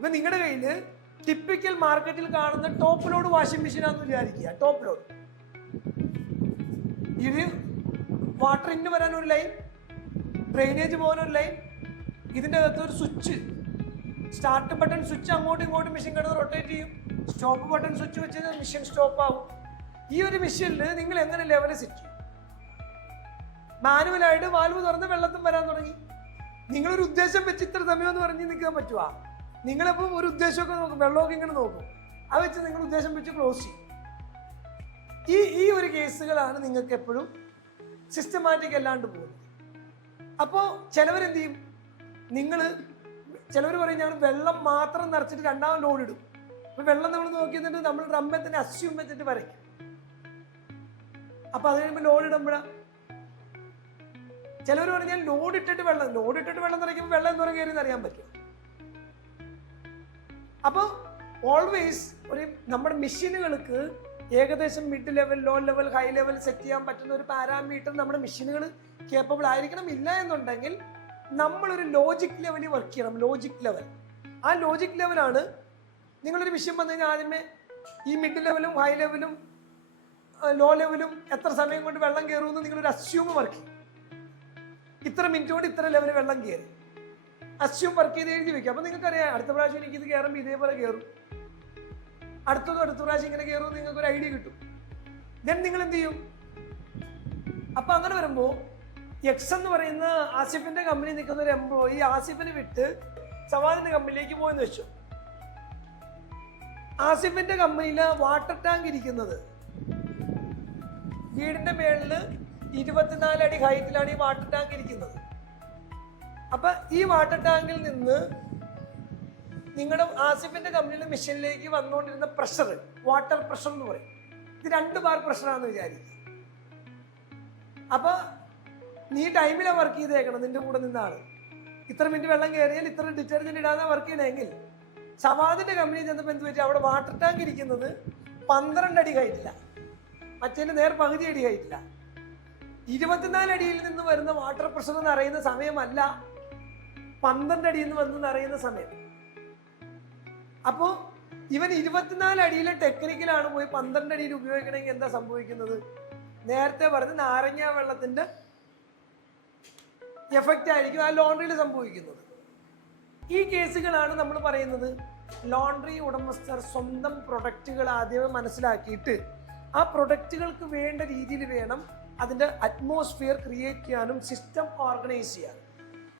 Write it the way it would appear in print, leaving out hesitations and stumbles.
ഇപ്പൊ നിങ്ങളുടെ കയ്യിൽ ടിപ്പിക്കൽ മാർക്കറ്റിൽ കാണുന്ന ടോപ്പ് ലോഡ് വാഷിംഗ് മെഷീനാണെന്ന് വിചാരിക്കുക. ടോപ്പ് ലോഡ് ഇത് വാട്ടർ ഇന്ന് വരാൻ ഒരു ലൈൻ, ഡ്രെയിനേജ് പോകാൻ ഒരു ലൈൻ, ഇതിൻ്റെ അകത്ത് ഒരു സ്വിച്ച്, സ്റ്റാർട്ട് ബട്ടൺ സ്വിച്ച് അങ്ങോട്ടും ഇങ്ങോട്ടും മെഷീൻ കിടന്ന് റൊട്ടേറ്റ് ചെയ്യും. സ്റ്റോപ്പ് ബട്ടൺ സ്വിച്ച് വെച്ച് മെഷീൻ സ്റ്റോപ്പ് ആവും. ഈ ഒരു മെഷീനിൽ നിങ്ങൾ എങ്ങനെ ലെവൽ സെറ്റ് ചെയ്യും? മാനുവലായിട്ട് വാൽവ് തുറന്ന് വെള്ളത്തും വരാൻ തുടങ്ങി. നിങ്ങളൊരു ഉദ്ദേശം വെച്ച് ഇത്ര സമയം എന്ന് പറഞ്ഞ് നിൽക്കാൻ പറ്റുക? നിങ്ങളിപ്പോൾ ഒരു ഉദ്ദേശമൊക്കെ നോക്കും, വെള്ളമൊക്കെ ഇങ്ങനെ നോക്കും, അത് വെച്ച് നിങ്ങൾ ഉദ്ദേശം വെച്ച് ക്ലോസ് ചെയ്യും. ഈ ഒരു കേസുകളാണ് നിങ്ങൾക്ക് എപ്പോഴും സിസ്റ്റമാറ്റിക് അല്ലാണ്ട് പോകുന്നത്. അപ്പോൾ ചിലവരെന്ത് ചെയ്യും? ചിലവർ പറയും ഞങ്ങൾ വെള്ളം മാത്രം നിറച്ചിട്ട് രണ്ടാമത് ലോഡ് ഇടും. അപ്പൊ വെള്ളം നമ്മൾ നോക്കിയിട്ട് നമ്മൾ റമ്മെ തന്നെ അസ്യൂം വെച്ചിട്ട് വരയ്ക്കും. അപ്പൊ അത് കഴിയുമ്പോൾ ലോഡ് ഇടുമ്പോഴാണ് ചിലവർ പറഞ്ഞാൽ ലോഡ് ഇട്ടിട്ട് വെള്ളം നിറയ്ക്കുമ്പോൾ വെള്ളം എന്തോരം കയറിയെന്ന് അറിയാൻ പറ്റും. അപ്പോൾ ഓൾവേസ് നമ്മുടെ മെഷീനുകൾക്ക് ഏകദേശം mid level, low level, high level set ചെയ്യാൻ പറ്റുന്ന ഒരു പാരാമീറ്റർ നമ്മുടെ മെഷീനുകൾ കേപ്പബിൾ ആയിരിക്കണം. ഇല്ല എന്നുണ്ടെങ്കിൽ നമ്മളൊരു ലോജിക് ലെവലിൽ വർക്ക് ചെയ്യണം. ലോജിക് ലെവൽ, ആ ലോജിക് ലെവലാണ് നിങ്ങളൊരു മെഷീൻ വന്നു കഴിഞ്ഞാൽ ആദ്യമേ ഈ മിഡ് ലെവലും ഹൈ ലെവലും ലോ ലെവലും എത്ര സമയം കൊണ്ട് വെള്ളം കയറുമെന്ന് നിങ്ങളൊരു അസ്യൂം വർക്ക് ചെയ്യും. ഇത്ര മിനിറ്റ് കൊണ്ട് ഇത്ര ലെവൽ വെള്ളം കയറി അസ്യൂം വർക്ക് ചെയ്ത് എഴുതി വെക്കും. അപ്പൊ നിങ്ങൾക്ക് അറിയാം അടുത്ത പ്രാവശ്യം എനിക്ക് ഇത് കയറുമ്പോൾ ഇതേപോലെ കയറും, അടുത്ത പ്രാവശ്യം ഇങ്ങനെ കയറും, നിങ്ങൾക്ക് ഒരു ഐഡിയ കിട്ടും. ദെൻ നിങ്ങൾ എന്ത് ചെയ്യും? അപ്പൊ അങ്ങനെ വരുമ്പോ എക്സ് എന്ന് പറയുന്ന ആസിഫിന്റെ കമ്പനി നിൽക്കുന്ന ഒരു എംപ്ലോയി ആസിഫിനെ വിട്ട് സവാദിന്റെ കമ്പനിയിലേക്ക് പോയെന്ന് വെച്ചു. ആസിഫിന്റെ കമ്പനിയില് വാട്ടർ ടാങ്ക് ഇരിക്കുന്നത് വീടിന്റെ മേളില് 24 അടി ഹൈറ്റിലാണ് ഈ വാട്ടർ ടാങ്ക് ഇരിക്കുന്നത്. അപ്പൊ ഈ വാട്ടർ ടാങ്കിൽ നിന്ന് നിങ്ങളുടെ ആസിഫിന്റെ കമ്പനിയിലെ മെഷീനിലേക്ക് വന്നുകൊണ്ടിരുന്ന പ്രഷർ, വാട്ടർ പ്രഷർ എന്ന് പറയും. ഇത് 2 ബാർ പ്രഷറാണെന്ന് വിചാരിക്കും. അപ്പൊ നീ ടൈമിലാണ് വർക്ക് ചെയ്തേക്കണം. നിന്റെ കൂടെ നിന്നാണ് ഇത്ര മിനിറ്റ് വെള്ളം കയറിയാൽ ഇത്ര ഡിറ്റർജന്റ് ഇടാതെ വർക്ക് ചെയ്യണമെങ്കിൽ സവാദിന്റെ കമ്പനി ചെന്നപ്പോൾ എന്ത് പറ്റി? അവിടെ വാട്ടർ ടാങ്ക് ഇരിക്കുന്നത് 12 അടി ഹൈറ്റില്ല, മറ്റേതിന്റെ നേർ പകുതി അടി ഹൈറ്റില്ല. 24 അടിയിൽ നിന്ന് വരുന്ന വാട്ടർ പ്രഷർ എന്ന് അറിയുന്ന സമയമല്ല 12 അടിയിൽ നിന്ന് വന്ന് അറിയുന്ന സമയം. അപ്പോ ഇവൻ 24 അടിയിലെ ടെക്നിക്കലാണ് പോയി 12 അടിയിൽ ഉപയോഗിക്കണമെങ്കിൽ എന്താ സംഭവിക്കുന്നത്? നേരത്തെ പറഞ്ഞ നാരങ്ങ വെള്ളത്തിന്റെ എഫക്റ്റ് ആയിരിക്കും ആ ലോണ്ടറിയിൽ സംഭവിക്കുന്നത്. ഈ കേസുകളാണ് നമ്മൾ പറയുന്നത് ലോണ്ടറി ഉടമസ്ഥർ സ്വന്തം പ്രൊഡക്റ്റുകൾ ആദ്യമേ മനസ്സിലാക്കിയിട്ട് ആ പ്രൊഡക്റ്റുകൾക്ക് വേണ്ട രീതിയിൽ വേണം അതിന്റെ അറ്റ്മോസ്ഫിയർ ക്രിയേറ്റ് ചെയ്യാനും സിസ്റ്റം ഓർഗനൈസ് ചെയ്യാനും.